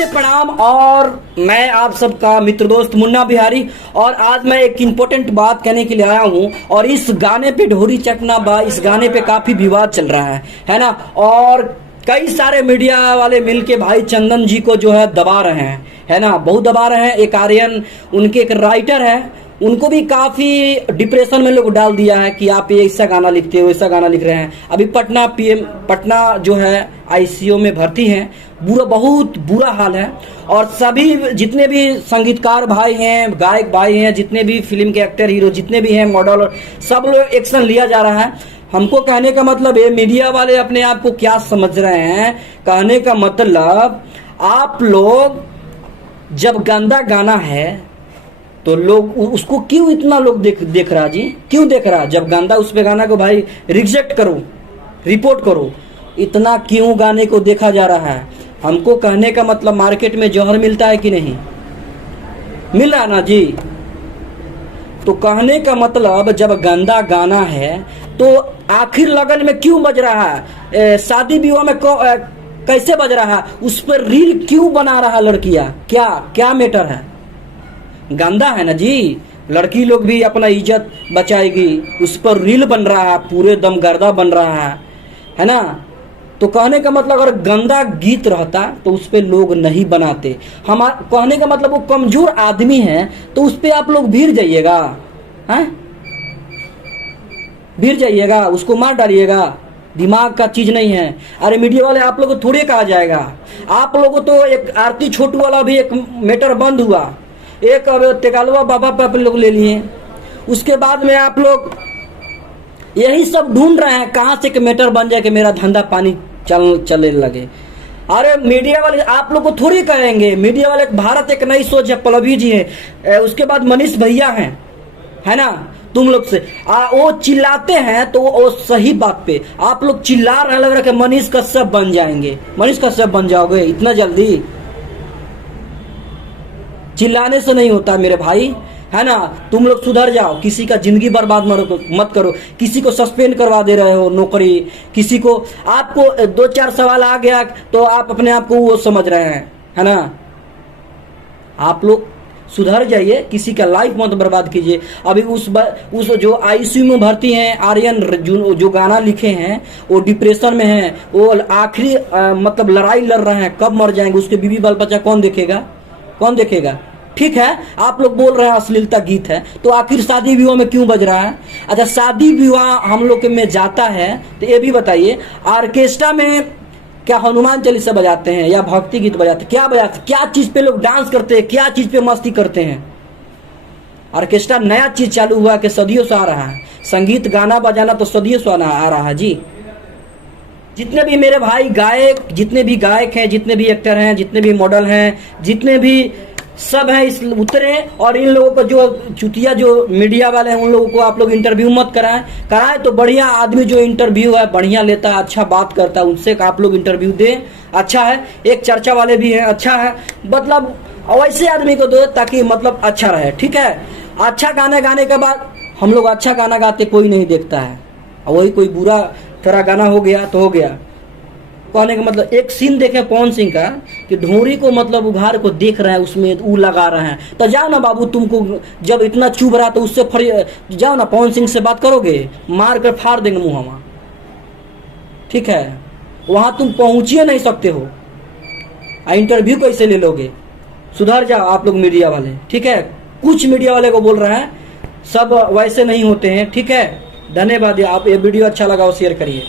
नमस्ते प्रणाम। और मैं आप सबका मित्र दोस्त मुन्ना बिहारी, और आज मैं एक इम्पोर्टेंट बात कहने के लिए आया हूँ। और इस गाने पे ढोरी चटना बा, इस गाने पे काफी विवाद चल रहा है ना। और कई सारे मीडिया वाले मिलके भाई चंदन जी को जो है दबा रहे हैं, है ना, बहुत दबा रहे हैं। एक आर्यन उनके एक राइटर है, उनको भी काफी डिप्रेशन में लोग डाल दिया है कि आप ये ऐसा गाना लिखते हो, ऐसा गाना लिख रहे हैं। अभी पटना जो है आईसीयू में भर्ती हैं, बहुत बुरा हाल है। और सभी जितने भी संगीतकार भाई हैं, गायक भाई हैं, जितने भी फिल्म के एक्टर हीरो जितने भी हैं, मॉडल, सब लोग एक्शन लिया जा रहा है। हमको कहने का मतलब है, मीडिया वाले अपने आप को क्या समझ रहे हैं, कहने का मतलब आप लोग जब गंदा गाना है तो लोग उसको क्यों इतना लोग देख रहा जी, क्यों देख रहा? जब गंदा उस पे गाना को भाई रिजेक्ट करो, रिपोर्ट करो, इतना क्यों गाने को देखा जा रहा है? हमको कहने का मतलब मार्केट में जौहर मिलता है कि नहीं मिल रहा ना जी? तो कहने का मतलब जब गंदा गाना है तो आखिर लगन में क्यों बज रहा है? शादी विवाह में कैसे बज रहा है? उस पर रील क्यों बना रहा है लड़कियां? क्या मैटर है? गंदा है ना जी। लड़की लोग भी अपना इज्जत बचाएगी, उस पर रील बन रहा है, पूरे दम गर्दा बन रहा है ना। तो कहने का मतलब अगर गंदा गीत रहता तो उस पे लोग नहीं बनाते। कहने का मतलब वो कमजोर आदमी है तो उस पे आप लोग भीड़ जाइएगा, हैं? भीड़ जाइएगा, उसको मार डालिएगा। दिमाग का चीज नहीं है। अरे मीडिया वाले आप लोगों को थोड़े कहा जाएगा। आप लोगों तो एक आरती छोटू वाला भी एक मैटर बंद हुआ, एक अब तेगालवा बाबा पे आप लोग ले लिए। उसके बाद में आप लोग यही सब ढूंढ रहे हैं कहां से कि मैटर बन जाए कि मेरा धंधा पानी चलने लगे। अरे मीडिया वाले आप लोग को थोड़ी कहेंगे। मीडिया वाले भारत एक नई सोच है, पल्लवी जी है, उसके बाद मनीष भैया हैं, है ना। तुम लोग से वो चिल्लाते हैं तो वो सही बात पे आप लोग चिल्ला रहे, लग रहा है कि मनीष कश्यप बन जाएंगे। मनीष कश्यप बन जाओगे इतना जल्दी? चिल्लाने से नहीं होता मेरे भाई, है ना। तुम लोग सुधर जाओ, किसी का जिंदगी बर्बाद मत करो। किसी को सस्पेंड करवा दे रहे हो नौकरी, किसी को, आपको 2-4 सवाल आ गया तो आप अपने आप को वो समझ रहे हैं, है ना। आप लोग सुधर जाइए, किसी का लाइफ मत बर्बाद कीजिए। अभी उस जो आईसीयू में भर्ती हैं आर्यन, जो गाना लिखे हैं वो डिप्रेशन में हैं, वो आखिरी मतलब लड़ाई लड़ रहे हैं, कब मर जाएंगे, उसके बीवी बाल बच्चा कौन देखेगा? ठीक है, आप लोग बोल रहे हैं अश्लीलता गीत है, तो आखिर शादी विवाह में क्यों बज रहा है? अच्छा, शादी विवाह हम लोग के में जाता है तो ये भी बताइए, ऑर्केस्ट्रा में क्या हनुमान चालीसा बजाते हैं या भक्ति गीत बजाते हैं? क्या बजाते हैं? क्या चीज पे लोग डांस करते हैं? क्या चीज पे मस्ती करते हैं? ऑर्केस्ट्रा नया चीज चालू हुआ कि सदियों से आ रहा है। संगीत गाना बजाना तो सदियों से आ रहा है जी। जितने भी मेरे भाई गायक, जितने भी गायक हैं, जितने भी एक्टर हैं, जितने भी मॉडल हैं, जितने भी सब हैं, इस उतरे। और इन लोगों को जो चुतिया जो मीडिया वाले हैं उन लोगों को आप लोग इंटरव्यू मत कराएं तो बढ़िया आदमी जो इंटरव्यू है बढ़िया लेता है, अच्छा बात करता है, उनसे आप लोग इंटरव्यू दें, अच्छा है। एक चर्चा वाले भी हैं, अच्छा है, मतलब वैसे आदमी को दो ताकि मतलब अच्छा रहे, ठीक है। अच्छा गाना गाने के बाद हम लोग अच्छा गाना गाते कोई नहीं देखता है, वही कोई बुरा तरह गाना हो गया तो हो गया। कहने का मतलब एक सीन देखे पवन सिंह का कि ढोरी को मतलब उघार को देख रहे हैं, उसमें ऊ लगा रहे हैं, तो जाओ ना बाबू, तुमको जब इतना चुभ रहा तो उससे जाओ ना, पवन सिंह से बात करोगे, मार कर फाड़ देंगे मुंह, ठीक है। वहां तुम पहुंच ही नहीं सकते हो, इंटरव्यू कैसे ले लोगे? सुधर जाओ आप लोग मीडिया वाले, ठीक है। कुछ मीडिया वाले को बोल रहे हैं, सब वैसे नहीं होते हैं, ठीक है। धन्यवाद। आप ये वीडियो अच्छा लगा हो शेयर करिए।